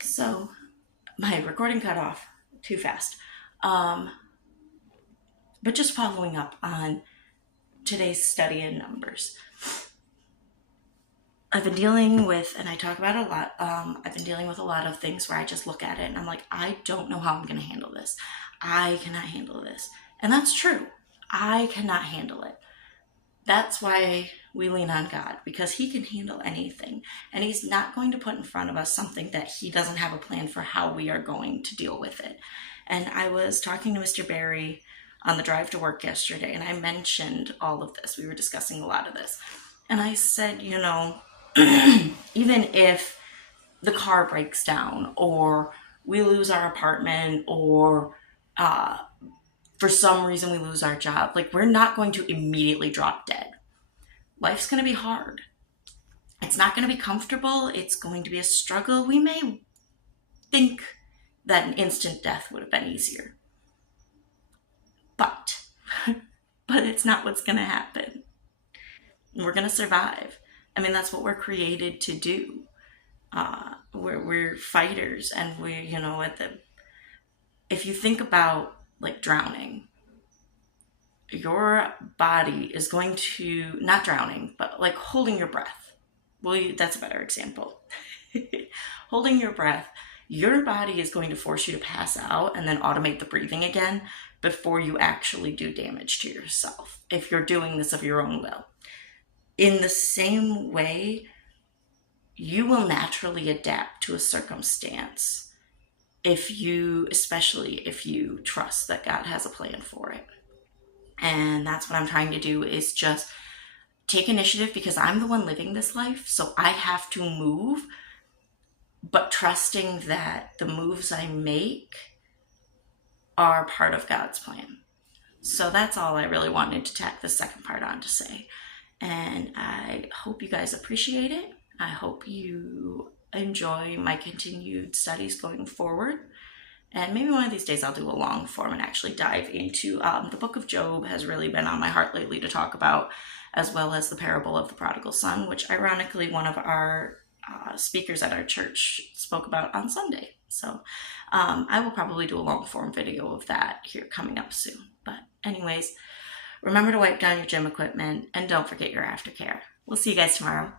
So my recording cut off too fast. Um, but just following up on today's study in numbers. I've been dealing with, and I talk about it a lot, I've been dealing with a lot of things where I just look at it and I'm like, I don't know how I'm going to handle this. I cannot handle this. And that's true. I cannot handle it. That's why we lean on God, because He can handle anything. And He's not going to put in front of us something that He doesn't have a plan for how we are going to deal with it. And I was talking to Mr. Barry on the drive to work yesterday, and I mentioned all of this. We were discussing a lot of this. And I said, even if the car breaks down, or we lose our apartment, or for some reason we lose our job, like, we're not going to immediately drop dead. Life's going to be hard. It's not going to be comfortable. It's going to be a struggle. We may think that an instant death would have been easier, but but it's not what's going to happen. We're going to survive. I mean, that's what we're created to do. We're fighters, and if you think about, like, drowning, your body is going to, not drowning, but like holding your breath. Well, that's a better example. Holding your breath, your body is going to force you to pass out and then automate the breathing again before you actually do damage to yourself, if you're doing this of your own will. In the same way, you will naturally adapt to a circumstance especially if you trust that God has a plan for it. And that's what I'm trying to do, is just take initiative, because I'm the one living this life. So I have to move, but trusting that the moves I make are part of God's plan. So that's all I really wanted to tack the second part on to say. And I hope you guys appreciate it. I hope you enjoy my continued studies going forward. And maybe one of these days I'll do a long form and actually dive into the book of Job. Has really been on my heart lately to talk about, as well as the parable of the prodigal son, which ironically one of our speakers at our church spoke about on Sunday. So I will probably do a long form video of that here coming up soon. But anyways, remember to wipe down your gym equipment, and don't forget your aftercare. We'll see you guys tomorrow.